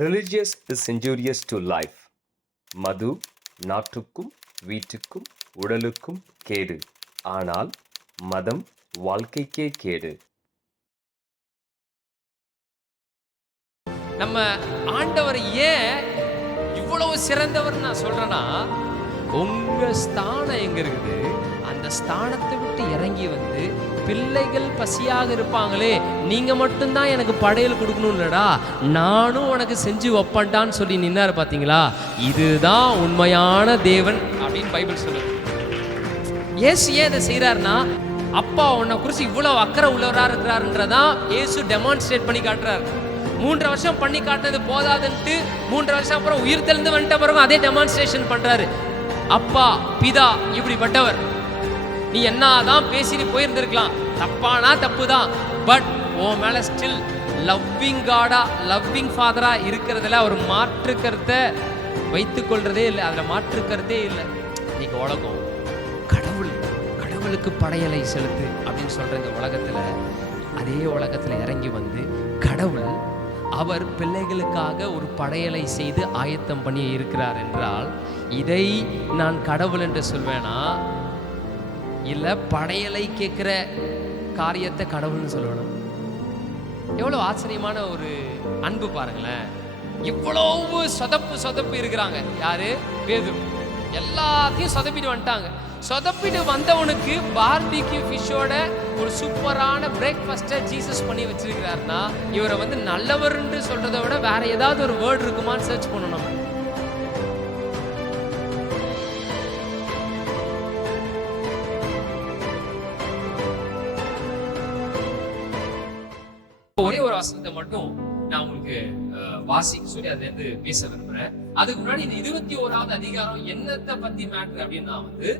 Religious is injurious to life. மது நாட்டுக்கும் வீட்டுக்கும் உடலுக்கும் கேடு. ஆனால் மதம் வாழ்க்கைக்கே கேடு. நம்ம ஆண்டவர் ஏன் இவ்வளவு சிறந்தவர் நான் சொல்றேன்னா, உங்க ஸ்தானம் எங்க இருக்குது, அந்த ஸ்தானத்தை விட்டு இறங்கி வந்து பிள்ளைகள் பசியாக இருப்பாங்களே, நீங்க மட்டும்தான் எனக்கு படையல் கொடுக்கணும் இல்லடா, நானும் உனக்கு செஞ்சு வைப்பேன்டான்னு சொல்லி நின்னாரு பாத்தீங்களா, இதுதான் உண்மையான தேவன் அப்படின்னு பைபிள் சொல்லுது. இயேசு ஏன் இதை செய்யறாருன்னா, அப்பா உன்னை குறித்து இவ்வளவு அக்கறை உள்ளவரா இருக்கிறாருன்றதான் இயேசு டெமான்ஸ்ட்ரேட் பண்ணி காட்டுறாரு. 3 வருஷம் பண்ணி காட்டினது போதாதுன்ட்டு 3 வருஷம் அப்புறம் உயிர் தெளிந்து வந்துட்ட பிறகு அதே டெமான்ஸ்ட்ரேஷன் பண்றாரு. அப்பா பிதா இப்படிப்பட்டவர், நீ என்னதான் பேசிட்டு போயிருந்திருக்கலாம், தப்பானா தப்பு தான், பட் உன் மேல ஸ்டில் லவ்விங் காடா லவ்விங் ஃபாதரா இருக்கிறதுல ஒரு மாற்று கருத்தை வைத்துக் கொள்றதே இல்லை, அதுல மாற்று கருத்தே இல்லை. இன்னைக்கு உலகம் கடவுளுக்கு படையலை செலுத்து அப்படின்னு சொல்ற இந்த உலகத்துல, அதே உலகத்துல இறங்கி வந்து கடவுள் அவர் பிள்ளைகளுக்காக ஒரு படையலை செய்து ஆயத்தம் பண்ணி இருக்கிறார் என்றால், இதை நான் கடவுள் என்று சொல்வேனா, இல்ல படையலை கேட்கிற காரியத்தை கடவுள்னு சொல்லணும்? எவ்வளவு ஆச்சரியமான ஒரு அன்பு பாருங்களேன். இவ்வளவு சொதப்பு இருக்கிறாங்க. யாரு? பேதுரு. எல்லாத்தையும் சொதப்பிட்டு வந்துட்டாங்க. சொதப்பிட்டு வந்தவனுக்கு பார்பிக்யூ ஃபிஷ்ஷோட ஒரு சூப்பரான பிரேக்ஃபாஸ்ட்டை ஜீசஸ் பண்ணி வச்சிருக்கிறாருன்னா, இவரை வந்து நல்லவர் என்று சொல்றதை விட வேற ஏதாவது ஒரு வேர்டு இருக்குமான்னு சர்ச் பண்ணணும். நம்ம ஒரே ஒரு வசனத்தை மட்டும் நான் உங்களுக்கு வாசிக்க சொல்லி அதுல இருந்து பேச விரும்புறேன். அதுக்கு முன்னாடி இந்த 21வது அதிகாரம் என்னத்தை பத்தி மேட்டர் அப்படின்னா, வந்து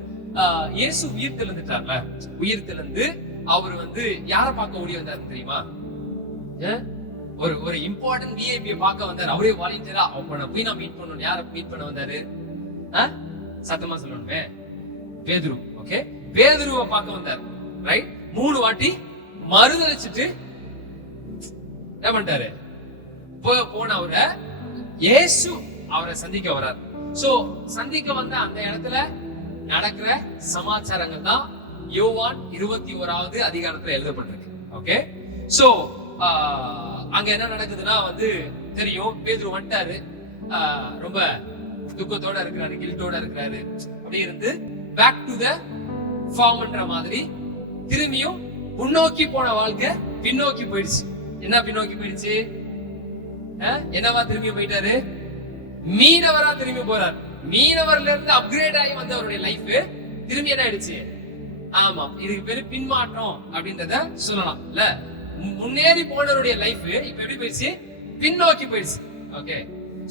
இயேசு உயிர் தெழுந்துட்டார்ல, உயிர் தெழுந்து அவர் வந்து யார பார்க்க ஓடி வந்தாரு தெரியுமா? ஒரு இம்பார்ட்டன்ட் விஐபியை பார்க்க வந்தாரு. அவரே வாலண்டியரா அவனை போய் நான் மீட் பண்ணணும். யார மீட் பண்ண வந்தாரு? சத்தமா சொல்லணுமே, பேதுரு. ஓகே, பேதுருவை பார்க்க வந்தாரு. ரைட், 3 வாட்டி மறுதளிச்சுட்டு என்ன பண்ணிட்டாரு? போன அவரை இயேசு அவரை சந்திக்க வர்றாரு. சோ சந்திக்க வந்த அந்த இடத்துல நடக்கிற சமாச்சாரங்கள் தான் யோவான் 21வது அதிகாரத்துல எழுதப்பட்டிருக்கு. ஓகே, சோ அங்க என்ன நடக்குதுன்னா வந்து தெரியும், பேதுரு வந்துட்டாரு, ரொம்ப துக்கத்தோட இருக்கிறாரு, கில்ட்டோட இருக்கிறாரு. அப்படி இருந்து பேக் டு த ஃபார்ம்ன்ற மாதிரி திரும்பியும் முன்னோக்கி போன வாழ்க்கை பின்னோக்கி போயிடுச்சு. என்ன பின்னோக்கி போயிடுச்சு? என்னவா திரும்பி போயிட்டாரு? மீனவரா திரும்பி போறாரு. மீனவர்ல இருந்து அப்கிரேட் ஆகி வந்தவருடைய லைஃப் திரும்பி என்ன ஆயிடுச்சு? ஆமா, இதுக்கு பேரு பின்மாற்றம் அப்படின்றத சொல்லலாம். இல்ல, முன்னேறி போனவருடைய லைஃப் இப்ப எப்படி போயிடுச்சு? பின்னோக்கி போயிடுச்சு. ஓகே,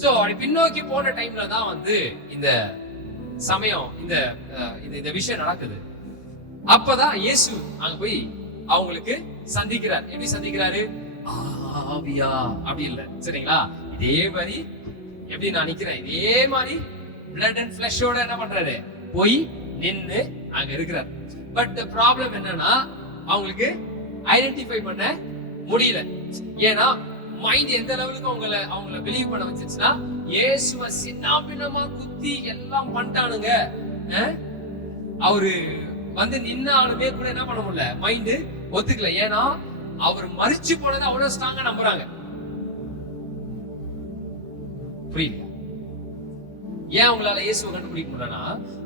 சோ அப்படி பின்னோக்கி போன டைம்ல தான் வந்து இந்த சமயம் இந்த விஷயம் நடக்குது. அப்பதான் இயேசு அங்க போய் அவங்களுக்கு சந்திக்கிறார். எப்படி சந்திக்கிறாரு? ஆவியா அப்படி இல்ல, சரிங்களா? இதே மாதிரி எப்படி நான் நிக்கிறேன், இதே மாதிரி பிளட் அண்ட் ஃபிளஷோட என்ன பண்றாரு? போய் நின்னு அங்க இருக்கிறார். பட் தி ப்ராப்ளம் என்னன்னா, அவங்களுக்கு ஐடென்டிஃபை பண்ண முடியல. ஏன்னா மைண்ட் எந்த லெவலுக்கு அவங்கள பிலீவ் பண்ண வச்சிருச்சுன்னா, இயேசுவை சின்னாபின்னமா குத்தி எல்லாம் பண்ணிட்டானுங்க. அவரு வந்து நின்னாலுமே கூட என்ன பண்ண முடியல, மைண்ட் ஒத்துக்கல. ஏன்னா அவர் மரிச்சு போனதை அவ்வளவு ஸ்ட்ராங்கா நம்புறாங்க. புரியல ஏன் அவங்களால இயேசுவை கண்டுபிடிக்க முடியலன்னா,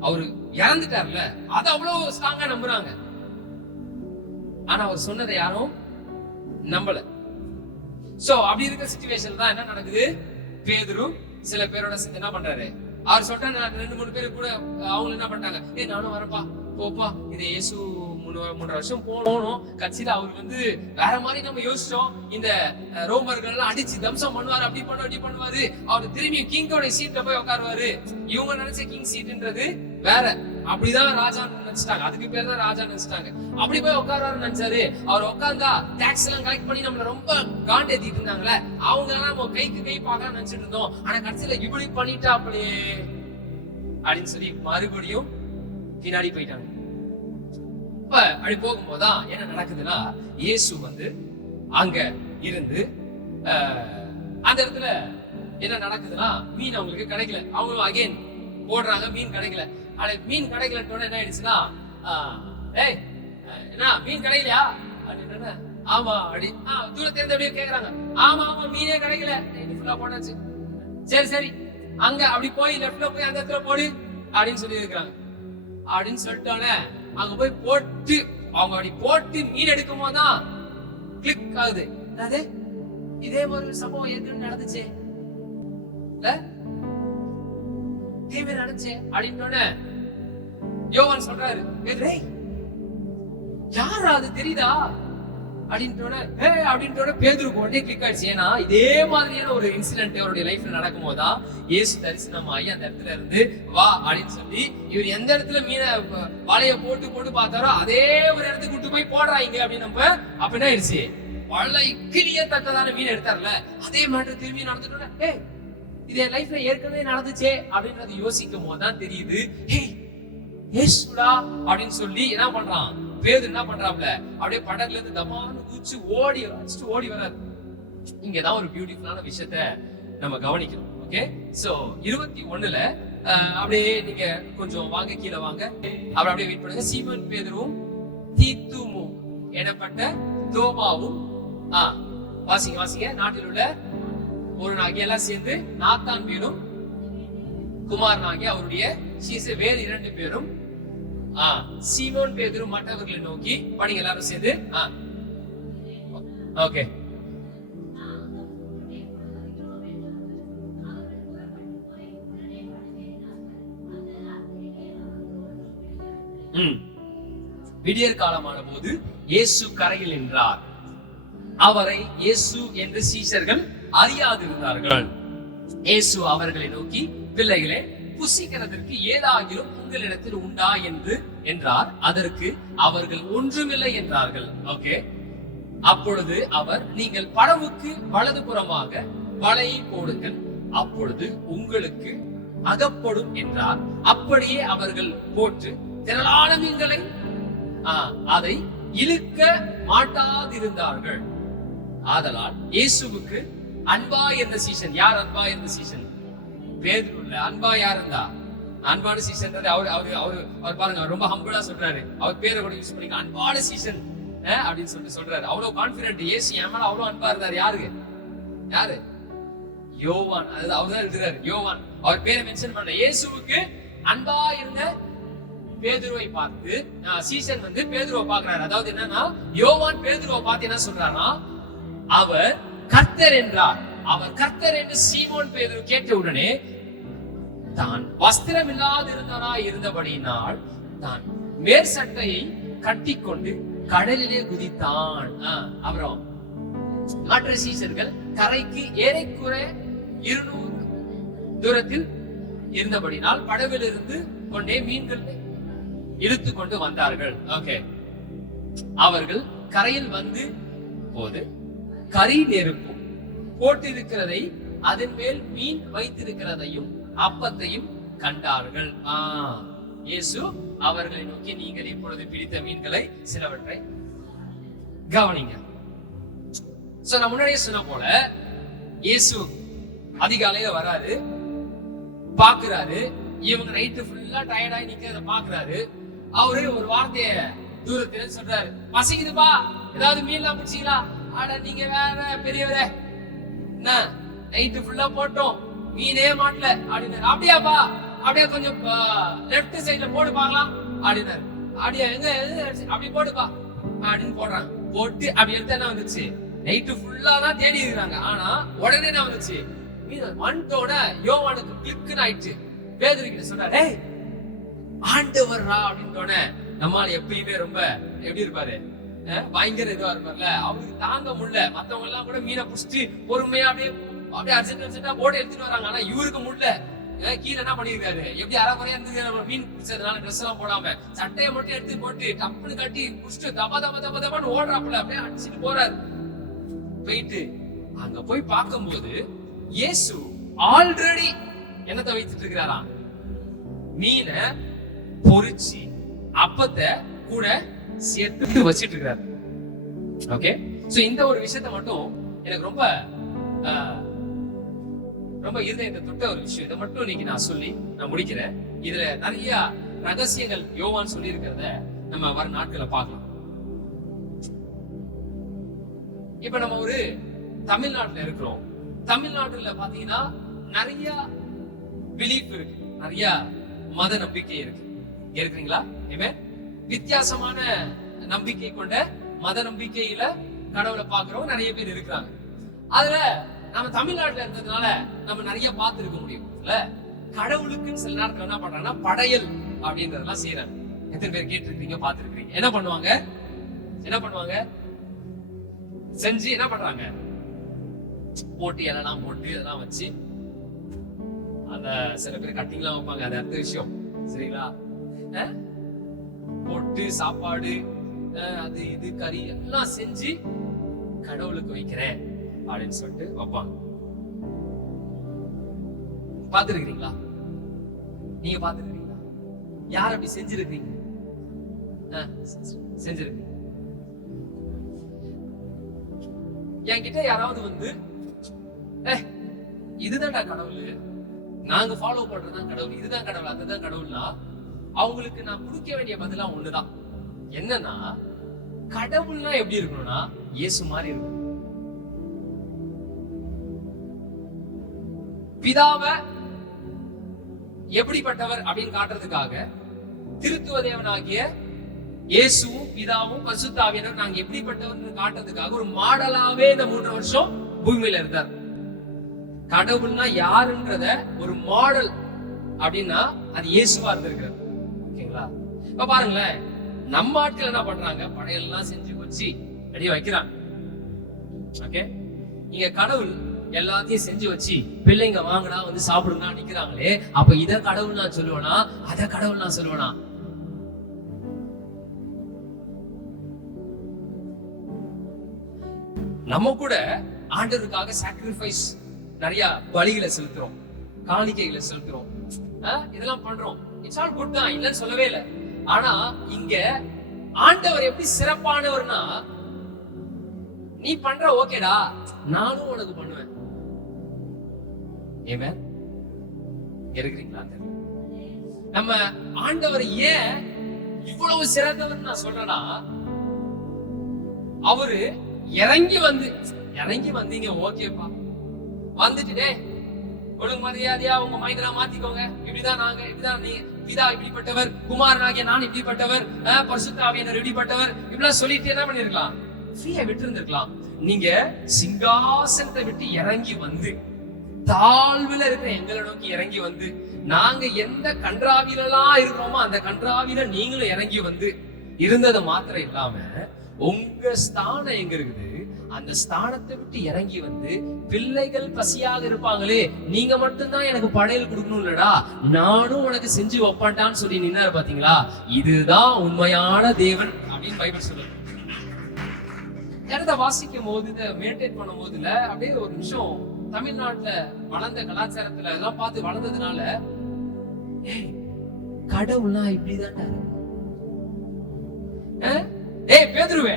அவரு இறந்துட்டார்ல, அதை அவ்வளவு ஸ்ட்ராங்கா நம்புறாங்க. ஆனா அவர் சொன்னதை யாரும் நம்பல. சோ அப்படி இருக்கிற சிச்சுவேஷன்ல தான் என்ன நடக்குது? பேதுரு சில பேரோட சேர்ந்து என்ன பண்றாரு? அவர் சொல்லிட்டா 2-3 பேரு கூட அவங்க என்ன பண்ணிட்டாங்க, நானும் வரப்பா, போப்பா, இது இயேசு 3 வருஷம் போனோம், கட்சியில அவரு வந்து வேற மாதிரி நம்ம யோசிச்சோம், இந்த ரோமர்கள் எல்லாம் அடிச்சு தம்சம் பண்ணுவாரு, அப்படி பண்ணுவாரு, அவரு திரும்பி கிங்கோட சீட்ல போய் உட்காருவாரு. இவங்க நினைச்ச கிங் சீட்ன்றது வேற, அப்படிதான் ராஜா நினைச்சிட்டாங்க, அதுக்கு பேர் தான் ராஜா நினைச்சிட்டாங்க. அப்படி போய் உட்காருவாரு நினைச்சாரு. அவர் உட்கார்ந்தா டாக்ஸ் எல்லாம் கலெக்ட் பண்ணி நம்மள ரொம்ப காண்டேத்திட்டு இருந்தாங்களே, அவங்க எல்லாம் நம்ம கைக்கு கை பார்க்கலாம் நினைச்சிட்டு இருந்தோம். ஆனா கடைசியில இப்படி பண்ணிட்டா அப்படியே அப்படின்னு சொல்லி மறுபடியும் பின்னாடி போயிட்டாங்க. அப்படி போகும்போதுதான் என்ன நடக்குதுன்னா, இயேசு வந்து அங்க இருந்து அந்த இடத்துல என்ன நடக்குதுன்னா மீன் அவங்களுக்கு கிடைக்கல. அவங்களும் அகைன் போடுறாங்க, மீன் கிடைக்கல. மீன் கிடைக்கலன்னு என்ன ஆயிடுச்சுன்னா, ஏய் என்ன மீன் கிடைக்கலையா அப்படின்னு, ஆமா அப்படி தூரத்துல இருந்து அப்படியே கேக்குறாங்க, ஆமா ஆமா மீனே கிடைக்கல, ஃபுல்லா போட்டாச்சு. சரி சரி அங்க அப்படி போய் லெஃப்ட்ல போய் அந்த இடத்துல போடு அப்படின்னு சொல்லி இருக்கிறாங்க. அப்படின்னு சொல்லிட்டோன்னே அங்க போய் போட்டு அவங்க அப்படி போட்டு மீன் எடுக்கும் போதுதான் கிளிக் ஆகுது. அதாவது இதே மாதிரி ஒரு சம்பவம் ஏற்கனவே நடந்துச்சு, நடந்துச்சு அப்படின்ட்டு யோவான் சொல்றாரு, யாரா அது தெரியுதா அப்படின்ட்டு பேதுருக்கு உடனே கிளிக் ஆயிடுச்சு. ஏன்னா இதே மாதிரியான ஒரு இன்சிடென்ட் அவருடைய லைஃப்ல நடக்கும் போதுதான் இயேசு தரிசனமாகி அந்த இடத்துல இருந்து வா அப்படின்னு சொல்லி, இவர் எந்த இடத்துல மீனை வலைய போட்டு போட்டு பார்த்தாரோ அதே ஒரு இடத்துக்கு கூட்டு போய் போடுறாங்க அப்படின்னு நம்ம அப்படின்னா ஆயிடுச்சு. வலை கிளியத்தக்கதான மீன் எடுத்தார்ல, அதே மாதிரி திரும்பி நடந்துட்டோம்னா இது என் லைஃப்ல ஏற்கனவே நடந்துச்சே அப்படின்றது யோசிக்கும் போதுதான் தெரியுது, ஏசுடா அப்படின்னு சொல்லி என்ன பண்றான் பேதுரு, என்ன பண்றாப்ல அப்படியே படகுல இருந்து தமான்னு குதிச்சு ஓடி வராது. இங்கதான் ஒரு பியூட்டிஃபுல்லான விஷயத்த நம்ம கவனிக்கணும். ஓகே, சோ 21ல அப்படியே நீங்க கொஞ்சம் வாங்க, கீழே வாங்க, அப்புறம் அப்படியே வெயிட் பண்ணுங்க. சீமோன் பேதுருவும் தீத்துமு எனப்பட்ட தோமாவும் வாசிங்க நாட்டில் உள்ள ஒரு நாகி எல்லாம் சேர்ந்து நாத்தான் பேரும் குமாரனாகி அவருடைய சீசர் வேறு 2 பேரும் சீமோன் பேதுரு மற்றவர்களை நோக்கி படிங்க எல்லாரும் சேர்ந்து. ஓகே, விடியற் காலமான போது இயேசு கரையில் நின்றார். அவரை இயேசு என்று சீஷர்கள் அறியாதிருந்தார்கள். இயேசு அவர்களை நோக்கி, பிள்ளைகளே, புசிக்கிறதற்கு ஏதாகிலும் உங்களிடத்தில் உண்டா என்றார். அதற்கு அவர்கள் ஒன்றுமில்லை என்றார்கள். ஓகே, அப்பொழுது அவர், நீங்கள் படவுக்கு வலதுபுறமாக வலையை போடுங்கள், அப்பொழுது உங்களுக்கு அகப்படும் என்றார். அப்படியே அவர்கள் போட்டு திரளான மீன்களை அதை இழுக்க மாட்டாதிருந்தார்கள். ஆதலால் இயேசுவுக்கு அன்பா இருந்த சீசன், யார் அன்பா இருந்த சீசன்? பேதுரு. அன்பா யார் இருந்தா? அன்பான சீசன் அவர் பாருங்க, ரொம்ப ஹம்பிளா சொல்றாரு. அவர் பேரை கூட யூஸ் பண்ணிக்க, அன்பான சீசன் அப்படின்னு சொல்றாரு. அவ்வளவு கான்பிடன்ட். இயேசு என் மேல அவ்வளவு அன்பா இருந்தாரு. யாரு? யோவான். அதாவது அவர் தான் எழுதுறாரு, யோவான். அவர் பேரை மென்ஷன் பண்ண. இயேசுவுக்கு அன்பா இருந்த பேதுருவை பார்த்து சீசன் பேதுருவை பாக்குறாரு. அதாவது என்னன்னா, யோவான் பேதுருவை பார்த்து என்ன சொல்றாருன்னா, அவர் கர்த்தர் என்றார். அவர் கர்த்தர் என்று சீமோன் பேதுரு கேட்ட உடனே தான் வஸ்திரம் இல்லாதிருந்தவனாய் இருந்தபடியினால் தான் மேற்சட்டையை கட்டிக்கொண்டு கடலிலே குதித்தான். அப்புறம் மற்ற சீசர்கள் கரைக்கு ஏறக்குறைய 200 தூரத்தில் இருந்தபடினால் படவில் இருந்து கொண்டே மீன்கள் இழுத்து கொண்டு வந்தார்கள். ஓகே, அவர்கள் கரையில் வந்து போது கரி நெருப்பும் போட்டிருக்கிறதை, அதன் மேல் மீன் வைத்திருக்கிறதையும் அப்பத்தையும் கண்டார்கள். இயேசு அவர்களை நோக்கி, நீங்கள் இப்பொழுது பிடித்த மீன்களை சிலவற்றை கவனிங்க. நான் முன்னாடியே சொன்ன போல இயேசு அதிகாலையில வராரு, பாக்குறாரு. இவங்க நைட்டு ஃபுல்லா டயர்டாகி நிக்கிறத பாக்குறாரு. அவரே ஒரு வார்த்தைய தூரத்துல சொல்றாரு, பசிக்குதுப்பா, ஏதாவது மீன்லாம் பிடிச்சிங்களா? ஆனா நீங்க வேற பெரியவரே, என்ன நைட்டு ஃபுல்லா போட்டோம், மீனே மாட்டல அப்படின்னாரு. அப்படியாப்பா, அப்படியே கொஞ்சம் லெஃப்ட் சைட்ல போடு பார்க்கலாம் அப்படின்னாரு. அப்படியே எங்க அப்படி போடுப்பா அப்படின்னு போடுறாங்க. போட்டு அப்படி எடுத்து என்ன வந்துச்சு, நைட்டு ஃபுல்லா தான் தேடி இருக்கிறாங்க. ஆனா உடனே என்ன வந்துச்சு, மீன் வந்துட்டோட யோவானுக்கு கிளிக்குன்னு ஆயிடுச்சு. பேதுரு கிட்ட சொல்றாரு, ஆண்டவர்ரா அப்படின்ட்டோட நம்மால எப்பயுமே ரொம்ப எப்படி இருப்பாரு, பயங்கர இதுவா இருப்பார்ல. அவருக்கு தாங்க முடியல. மத்தவங்க எல்லாம் கூட மீனை புடிச்சிட்டு பொறுமையா அப்படியே அர்ஜென்டா போட்டு எடுத்துட்டு வராங்க. ஆனா இவருக்கு முடியல. கீழே என்ன பண்ணிருக்காரு, எப்படி அரைக்குறையா இருந்து மீன் பிடிச்சதுனால ட்ரெஸ் எல்லாம் போடாம சட்டையை மட்டும் எடுத்து போட்டு டப்புன்னு கட்டி புடிச்சிட்டு தபான்னு ஓடுறாப்புல அப்படியே அடிச்சுட்டு போறாரு. போயிட்டு அங்க போய் பார்க்கும்போது இயேசு ஆல்ரெடி என்னத்தை வைத்துட்டு இருக்கிறாராம், மீனை பொரிச்சு அப்பத்தை கூட சேர்த்து வச்சிட்டு இருக்கிறாரு. ஓகே, சோ இந்த ஒரு விஷயத்த மட்டும் எனக்கு ரொம்ப ரொம்ப இருதயத்தை தொட்ட ஒரு விஷயம். இதை மட்டும் இன்னைக்கு நான் சொல்லி நான் முடிக்கிறேன். இதுல நிறைய ரகசியங்கள் யோவான் சொல்லி இருக்கிறத நம்ம வர நாட்களை பார்க்கலாம். இப்ப நம்ம ஒரு தமிழ்நாட்டுல இருக்கிறோம். தமிழ்நாட்டுல பாத்தீங்கன்னா நிறைய பிலீஃப் இருக்கு, நிறைய மத நம்பிக்கை இருக்கு. இருக்கிறீங்களா? வித்தியாசமான நம்பிக்கை கொண்ட மத நம்பிக்கையில கடவுளை பாக்குறவங்க நிறைய பேர் இருக்கிறாங்க. அதுல நம்ம தமிழ்நாட்டுல இருந்ததுனால நம்ம நிறைய பார்த்து இருக்க முடியும். கடவுளுக்குன்னு சில நேரத்துல என்ன பண்றாங்கன்னா படையல் அப்படின்றதெல்லாம் செய்யறாங்க. எத்தனை பேர் கேட்டிருக்கீங்க, பார்த்திருக்கீங்க? என்ன பண்ணுவாங்க செஞ்சு என்ன பண்றாங்க, போட்டு இலைலாம் போட்டு இதெல்லாம் வச்சு அந்த சில பேர் கட்டிங்லாம் வைப்பாங்க. அது அடுத்த விஷயம். சரிங்களா? போட்டு சாப்பாடு அது இது கறி எல்லாம் செஞ்சு கடவுளுக்கு வைக்கிறேன் அப்படின்னு சொல்லிட்டு வைப்பாங்க. பார்த்திருக்கிறீங்களா? நீங்க பார்த்திருக்கிறீங்களா? யார் அப்படி செஞ்சிருக்கீங்க? செஞ்சிருக்கீங்க. என்கிட்ட யாராவது வந்து இதுதான்டா கடவுள், நாங்க ஃபாலோ பண்றதுதான் கடவுள், இதுதான் கடவுள், அதுதான் கடவுள்னா அவங்களுக்கு நான் கொடுக்க வேண்டிய பதிலா ஒண்ணுதான். என்னன்னா, கடவுள்னா எப்படி இருக்கணும்னா இயேசு மாதிரி இருக்கணும். பிதாவை எப்படிப்பட்டவர் அப்படின்னு காட்டுறதுக்காக திருத்துவ தேவனாகிய இயேசுவும் பிதாவும் பரிசுத்த ஆவியானவர் நாங்க எப்படிப்பட்டவர் காட்டுறதுக்காக ஒரு மாடலாவே இந்த 3 வருஷம் பூமியில இருந்தார். கடவுள்னா யாருன்றத ஒரு மாடல் அப்படின்னா அது இயேசுவா இருந்திருக்கிறார். ஓகேங்களா? இப்ப பாருங்களேன், நம்ம ஆட்கள் என்ன பண்றாங்க, படையெல்லாம் செஞ்சு வச்சு ரெடி வைக்கிறாங்க. ஓகே, இங்க கடவுள் எல்லாத்தையும் செஞ்சு வச்சு பிள்ளைங்க வாங்கினா வந்து சாப்பிடுங்க நிக்கிறாங்களே, அப்ப இத கடவுள் நான் சொல்லுவேனா, அத கடவுள் நான் சொல்லுவேனா? நம்ம கூட ஆண்டவருக்காக சாக்ரிஃபைஸ் நிறைய பலிகளை செலுத்துறோம், காணிக்கைகளை செலுத்துறோம், இதெல்லாம் பண்றோம். இட்ஸ் ஆல் குட் தான், இல்லன்னு சொல்லவே இல்லை. ஆனா இங்க ஆண்டவர் எப்படி சிறப்பானவர்னா, நீ பண்ற ஓகேடா, நானும் உனக்கு பண்ணுவேன். ஆமென். இருக்கிறீங்களா? நம்ம ஆண்டவர் ஏன் இவ்வளவு சிறந்தவர் நான் சொல்றேன்னா, அவரு இறங்கி வந்தீங்க, ஓகேப்பா, வந்துட்டு ஒழுங்கு மரியாதையா உங்க மைண்டெல்லாம் மாத்திக்கோங்க, இப்படிதான் நாங்க, இப்படிதான் நீ, பிதா இப்படிப்பட்டவர், குமாரனாகிய நான் இப்படிப்பட்டவர், பரிசுத்த ஆவியானவர் இப்படிப்பட்டவர், இப்படிலாம் சொல்லிட்டு என்ன பண்ணிருக்கலாம், ஃப்ரீயா விட்டு இருந்திருக்கலாம். நீங்க சிங்காசனத்தை விட்டு இறங்கி வந்து தாழ்வுல இருக்கிற எங்களை நோக்கி இறங்கி வந்து, நாங்க எந்த கன்றாவிலாம் இருக்கிறோமோ அந்த கன்றாவில நீங்களும் இறங்கி வந்து இருந்தது மாத்திரம் இல்லாம, உங்க ஸ்தானம் எங்க இருக்குது, அந்த ஸ்தானத்தை விட்டு இறங்கி வந்து பிள்ளைகள் பசியாக இருப்பாங்களே, நீங்க மட்டும்தான் எனக்கு படையல் கொடுக்கணும் இல்லடா, நானும் உனக்கு செஞ்சு வைப்பான்டான்னு சொல்லி நின்னாரு. பாத்தீங்களா? இதுதான் உண்மையான தேவன் அப்படின்னு பைபிள் சொல்லுது. இடத்த வாசிக்கும் போது, இதை மெயின்டைன் பண்ணும் போதுல அப்படியே ஒரு நிமிஷம் தமிழ்நாட்டுல வளர்ந்த கலாச்சாரத்துல எல்லாம் பார்த்து வளர்ந்ததுனால, கடவுள்னா இப்படிதான்டா. பேதுருவே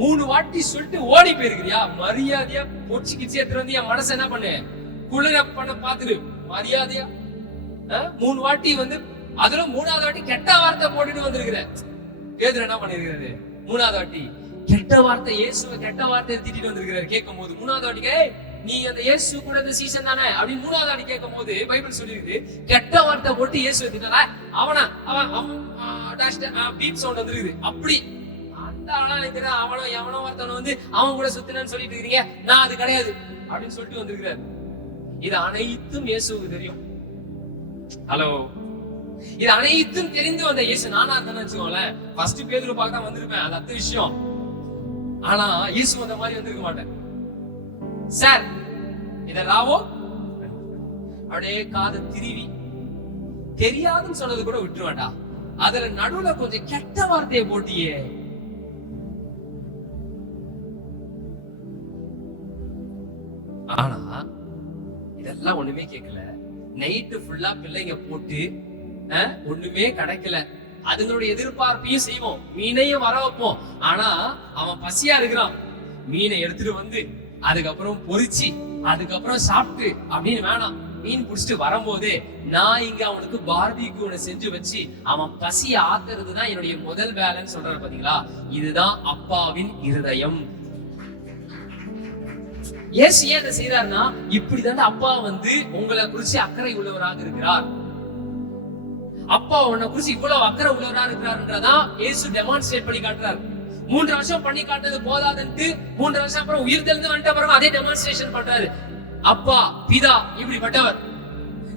3 வாட்டி சொல்லிட்டு ஓடி போயிருக்கிறியா, மரியாதையா பொச்சிக்கிச்சு எடுத்து வந்து என் மனசு என்ன பண்ணு, குளிர பண்ண பாத்துரு மரியாதையா. 3 வாட்டி வந்து, அதுல 3வது வாட்டி கெட்ட வார்த்தை போட்டுட்டு வந்திருக்கிற. பேதுரு என்ன பண்ணிருக்கிறாரு, 3வது வாட்டி கெட்ட வார்த்தை, இயேசுவை கெட்ட வார்த்தை திட்டிட்டு வந்திருக்கிறாரு. கேட்கும் போது 3வது வாட்டிக்கு நீ அந்த இயேசு கூட இந்த சீசன் தானே அப்படின்னு 3வது வாட்டி கேட்கும் போது பைபிள் சொல்லிருக்கு, கெட்ட வார்த்தை போட்டு இயேசுவை திட்டா அவன் பீப் சவுண்ட் வந்துருக்குது. அப்படி அந்த அவனோ எவனோ ஒருத்தவன் வந்து அவன் கூட சுத்தினு சொல்லிட்டு இருக்கீங்க, நான் அது கிடையாது அப்படின்னு சொல்லிட்டு வந்திருக்கிறாரு. இது அனைத்தும் இயேசுவுக்கு தெரியும். ஹலோ, இது அனைத்தும் தெரிந்து வந்த இயேசு நானா இருந்தான்னு வச்சுக்கோங்களேன், ஃபர்ஸ்ட் பேதுரு பார்க்க தான் வந்திருப்பேன், அது அடுத்த விஷயம். ஆனா இயேசு அந்த மாதிரி வந்திருக்க மாட்டேன். சார் இத ராவோ அப்படியே காதை திருவி தெரியாதுன்னு சொன்னது கூட விட்டுருவாண்டா, அதுல நடுவுல கொஞ்சம் கெட்ட வார்த்தையை போட்டியே. ஆனா இதெல்லாம் ஒண்ணுமே கேட்கல. நைட்டு ஃபுல்லா பிள்ளைங்க போட்டு ஒண்ணுமே கிடைக்கல. அதுங்களுடைய எதிர்பார்ப்பையும் செய்வோம், மீனையும் வர வைப்போம். ஆனா அவன் பசியா இருக்கிறான், மீனை எடுத்துட்டு வந்து அதுக்கப்புறம் பொரிச்சு அதுக்கப்புறம் சாப்பிட்டு அப்படின்னு வேணாம். மீன் பிடிச்சிட்டு வரும்போது நான் இங்க அவனுக்கு பார்பிக்யூ ஒண்ணு செஞ்சு வச்சு அவன் பசிய ஆத்துறது தான் என்னுடைய முதல் வேலைன்னு சொல்றாரு பாத்தீங்களா. இதுதான் அப்பாவின் இருதயம். ஏசு ஏன் அதை செய்யறாருன்னா, இப்படிதான் அப்பா வந்து உங்களை குறிச்சு அக்கறை உள்ளவராக இருக்கிறார். அப்பா உன்னை குறிச்சு இவ்வளவு அக்கறை உள்ளவராக இருக்கிறாருன்றதான் ஏசு டெமான்ஸ்ட்ரேட் பண்ணி காட்டுறாரு. 3 வருஷம் பண்ணி காட்டுறது போதாதுன்ட்டு 3 வருஷம் அப்புறம் உயிர் தெளிந்து வந்துட்ட பிறகு அதே டெமான்ஸ்ட்ரேஷன் பண்றாரு. அப்பா பிதா இப்படிப்பட்டவர்.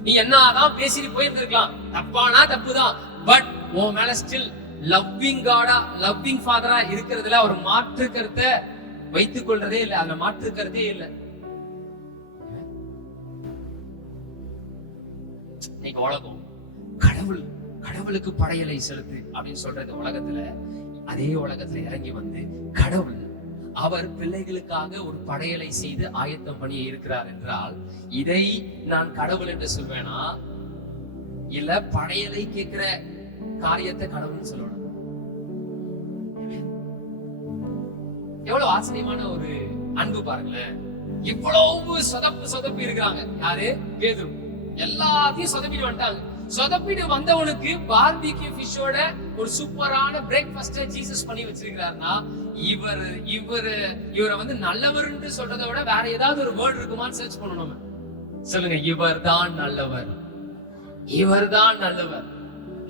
நீ என்னதான் பேசிட்டு போயிருந்திருக்கலாம், தப்பானா தப்புதான், பட் உன் மேல ஸ்டில் லவ்விங் காடா லவ்விங் ஃபாதரா இருக்கிறதுல ஒரு மாற்று கருத்தை வைத்துக் கொள்றதே இல்லை. அதுல மாற்று கருத்தே இல்லை. இன்னைக்கு உலகம் கடவுளுக்கு படையலை செலுத்து அப்படின்னு சொல்றது உலகத்துல, அதே உலகத்துல இறங்கி வந்து கடவுள் அவர் பிள்ளைகளுக்காக ஒரு படையலை செய்து ஆயத்தம் பண்ணி இருக்கிறார் என்றால் இதை நான் கடவுள் என்று சொல்வேனா, இல்ல படையலை கேட்கிற காரியத்தை கடவுள்னு சொல்லணும்? எவ்வளவு ஆச்சரியமான ஒரு அன்பு பாருங்களேன். இவ்வளவு சொதப்பு இருக்கிறாங்க. யாரு? பேதுரு. எல்லாத்தையும் சொதப்பிட்டு வந்துட்டாங்க. சொதப்பிட்டு வந்தவனுக்கு பார்பிக்யூ ஃபிஷோட ஒரு சூப்பரான பிரேக்ஃபாஸ்ட் ஜீசஸ் பண்ணி வச்சிருக்கிறாருன்னா, இவரை வந்து நல்லவர்ன்னு சொல்றதை விட வேற ஏதாவது ஒரு வேர்ட் இருக்குமான்னு சர்ச் பண்ணணும். சொல்லுங்க, இவர்தான் நல்லவர், இவர்தான் நல்லவர்.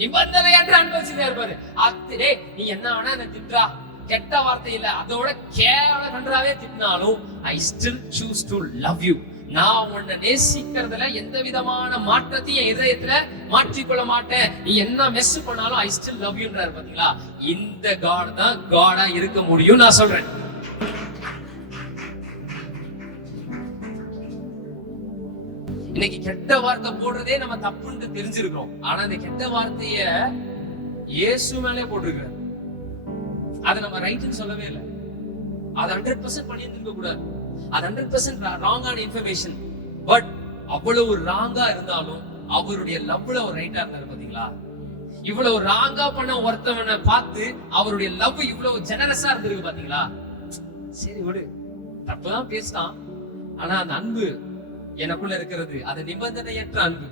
நிபந்தனையற்ற அன்பு வச்சிருக்காரு பாரு. அத்தே நீ என்ன வேணா என்ன திட்டா, கெட்ட வார்த்தை இல்ல, அதோட கேவல நன்றாவே திட்டினாலும் I still choose to love you. நான் உன்னை நேசிக்கிறதுல எந்த விதமான மாற்றத்தையும் என் இதயத்துல மாற்றிக்கொள்ள மாட்டேன். நீ என்ன மெஸ் பண்ணாலும் ஐ ஸ்டில் லவ் யூன்றாரு பாத்தீங்களா. இந்த காட் தான் காடா இருக்க முடியும் நான் சொல்றேன். இன்னைக்கு கெட்ட வார்த்தை போடுறதே நம்ம தப்புன்னு தெரிஞ்சிருக்கிறோம். ஆனா இந்த கெட்ட வார்த்தைய இயேசு மேலே போட்டிருக்கிறார். அதை நம்ம ரைட்னு சொல்லவே இல்லை. அது 100% பண்ணியிருக்க கூடாது. அது 100% ராங்கான இன்ஃபர்மேஷன். பட் அவ்வளவு ராங்கா இருந்தாலும் அவருடைய லவ்ல ஒரு ரைட்டா இருந்தாரு பாத்தீங்களா. இவ்வளவு ராங்கா பண்ண ஒருத்தவனை பார்த்து அவருடைய லவ் இவ்வளவு ஜெனரஸா இருந்திருக்கு பாத்தீங்களா. சரி விடு, தப்புதான் பேசினான், ஆனா அந்த அன்பு எனக்குள்ள இருக்கிறது அது நிபந்தனையற்ற அன்பு.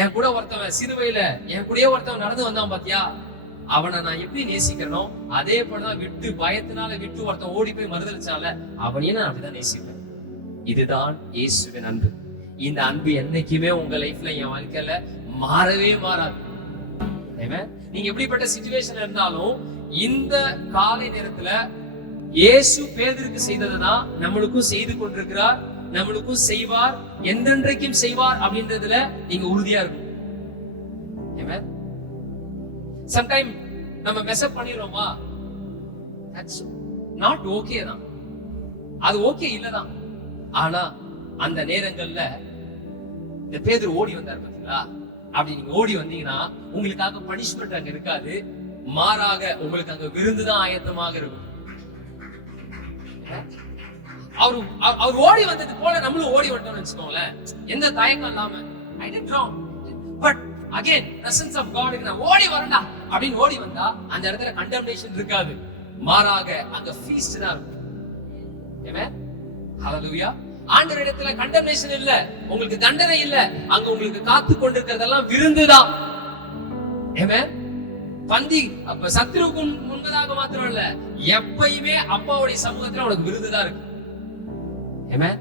என் கூட ஒருத்தவன் சிறுவையில என் கூடயே ஒருத்தவன் நடந்து வந்தான் பாத்தியா, அவனை நான் எப்படி நேசிக்கிறனோ அதே போலதான் விட்டு பயத்தினால விட்டு ஒருத்தன் ஓடி போய் மறுதளிச்சால அவனையும் நான் அப்படிதான் நேசிப்பேன். இதுதான் இயேசுவின் அன்பு. இந்த அன்பு என்னைக்குமே உங்க லைஃப்ல என் வாழ்க்கையில மாறவே மாறாது. நீங்க எப்படிப்பட்ட சிச்சுவேஷன் இருந்தாலும் இந்த காலை நேரத்துல இயேசு பேதுருக்கு செய்ததுதான் நம்மளுக்கும் செய்து கொண்டிருக்கிறார், நம்மளுக்கும் செய்வார், என்றென்றைக்கும் செய்வார் அப்படின்றதுல நீங்க உறுதியா இருக்கும். சம்டைம் நம்ம மெசப் பண்ணிடுறோமா, தட்ஸ் நாட் ஓகே தான், அது ஓகே இல்லதான். ஆனா அந்த நேரங்கள்ல இந்த பேதுரு ஓடி வந்தார் பாத்தீங்களா. அப்படி நீங்க ஓடி வந்தீங்கன்னா உங்களுக்காக பனிஷ்மெண்ட் அங்க இருக்காது, மாறாக உங்களுக்கு அங்க விருந்துதான் ஆயத்தமாக இருக்கும். அவர் ஓடி வந்தது போல நம்மளும் ஓடி வந்தோம்னு வச்சுக்கோங்களேன், எந்த தயக்கம் இல்லாம. I did wrong, but again presence of God க்கு நான் ஓடி வரேன்டா அப்படின்னு ஓடி வந்தா அந்த இடத்துல கண்டம்னேஷன் இருக்காது, மாறாக அங்க ஃபீஸ்ட் தான் இருக்கும். ஆமென், ஹalleluya. ஆண்டவர் இடத்துல கண்டம்னேஷன் இல்ல, உங்களுக்கு தண்டனை இல்ல, அங்க உங்களுக்கு காத்து கொண்டிருக்கிறதெல்லாம் விருந்துதான். ஆமென். பந்தி அப்ப சத்ருவுக்கு முன்பதாக மாத்திரம் இல்ல, எப்பயுமே அப்பாவுடைய சமூகத்துல உனக்கு விருந்துதான் இருக்கு. ஆமென்.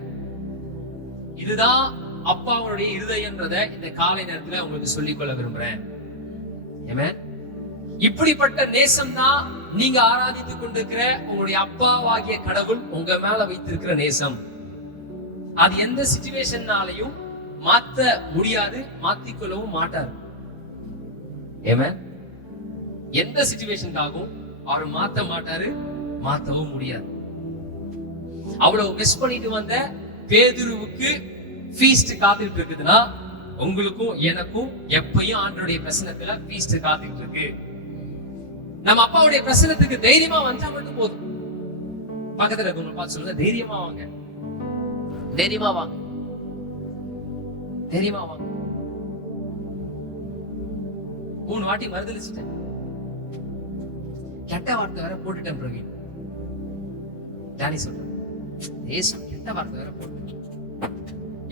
இதுதான் அப்பாவுடைய இருதயம்ன்றத இந்த காலை நேரத்துல உங்களுக்கு சொல்லிக் கொள்ள விரும்புறேன். ஆமென். இப்படிப்பட்ட நேசம் தான் நீங்க ஆராதித்துக் கொண்டிருக்கிற உங்களுடைய அப்பாவாகிய கடவுள் உங்க மேல வைத்திருக்கிற நேசம். அது எந்த சிச்சுவேஷன்னாலையும் மாத்த முடியாது, மாத்திக்கொள்ளவும் மாட்டாரு. ஆமென். எந்த சிச்சுவேஷனுக்காகவும் அவர் மாத்த மாட்டாரு, மாத்தவும் முடியாது. அவ்வளவு மிஸ் பண்ணிட்டு வந்த பேதுருவுக்கு ஃபீஸ்ட் காத்துட்டு இருக்குதுன்னா உங்களுக்கும் எனக்கும் எப்பயும் ஆண்டவருடைய பிரசன்னத்துல ஃபீஸ்ட் காத்துட்டு இருக்கு. நம்ம அப்பாவுடைய பிரசன்னத்துக்கு தைரியமா வந்தா மட்டும் போதும். பக்கத்துல இருக்கவங்க பார்த்து சொல்லுங்க, தைரியமா வாங்க, தைரியமா வாங்க, தைரியமா வாங்க. 3 வாட்டி மறுதளிச்சிட்டேன், கெட்ட வார்த்தை வேற போட்டுட்டேன் பிரவீன். டானி சொல்றேன், தேசம் எந்த வார்த்தை வேற போட்டு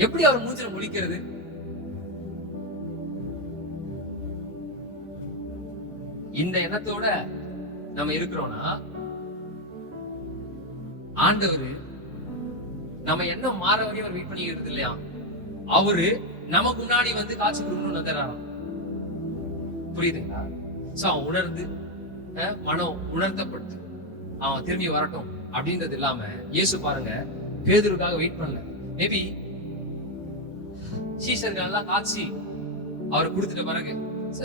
எப்படி அவர் மூஞ்சில முழிக்கிறது? இந்த எண்ணத்தோட நம்ம இருக்கிறோம்னா ஆண்டவரு நம்ம எண்ணம் மாற வரையும் அவர் வெயிட் பண்ணிக்கிறது இல்லையா? அவரு நமக்கு முன்னாடி வந்து காட்சி கொடுக்கணும்னு வந்துடுறாராம். புரியுதுங்களா? சோ அவன் உணர்ந்து மனம் உணர்த்தப்பட்டு அவன் திரும்பி வரட்டும் அப்படின்றது இல்லாம இயேசு பாருங்க பேதுருக்காக வெயிட் பண்ணல. மேபி சீஷர்கள் எல்லாம் காட்சி அவர் கொடுத்துட்ட பிறகு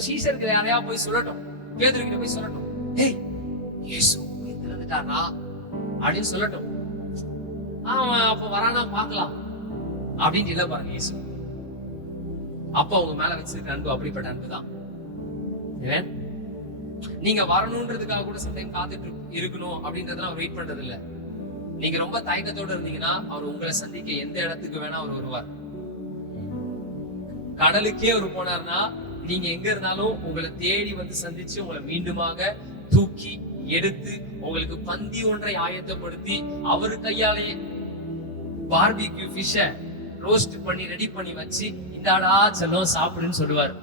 சீஷர்கள் யாரையா போய் சொல்லட்டும், பேதுரு கிட்ட போய் சொல்லட்டும், ஏய் இயேசு திறந்துட்டாரா அப்படின்னு சொல்லட்டும். அவன் அப்ப வரானா பாக்கலாம் அப்படின்னு இல்ல பாருங்க இயேசு. அப்ப அவங்க மேல வச்சிருக்க அன்பு அப்படிப்பட்ட அன்புதான். நீங்க வரணும்ன்றதுக்காக கூட சம்டைம் காத்துட்டு இருக்கணும் அப்படின்றதெல்லாம் அவர் வெயிட் பண்றது இல்ல. நீங்க ரொம்ப தயக்கத்தோட இருந்தீங்கன்னா அவர் உங்களை சந்திக்க எந்த இடத்துக்கு வேணா அவர் வருவார். கடலுக்கே அவர் போனார்னா நீங்க எங்க இருந்தாலும் உங்களை தேடி வந்து சந்திச்சு உங்களை மீண்டுமாக தூக்கி எடுத்து உங்களுக்கு பந்தி ஒன்றை ஆயத்தப்படுத்தி அவரு கையாலேயே பார்பிக்யூ ஃபிஷ ரோஸ்ட் பண்ணி ரெடி பண்ணி வச்சு இந்தாடா செல்லம் சாப்பிடுன்னு சொல்லுவார்.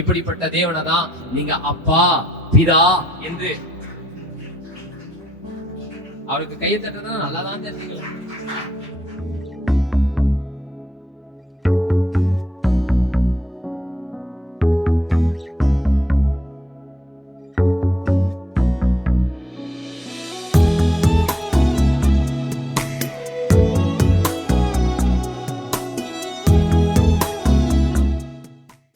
இப்படிப்பட்ட தேவனை தான் நீங்க அப்பா பிதா என்று அவருக்கு கையை தட்டதான் நல்லாதான் தெரிஞ்சுக்கலாம்.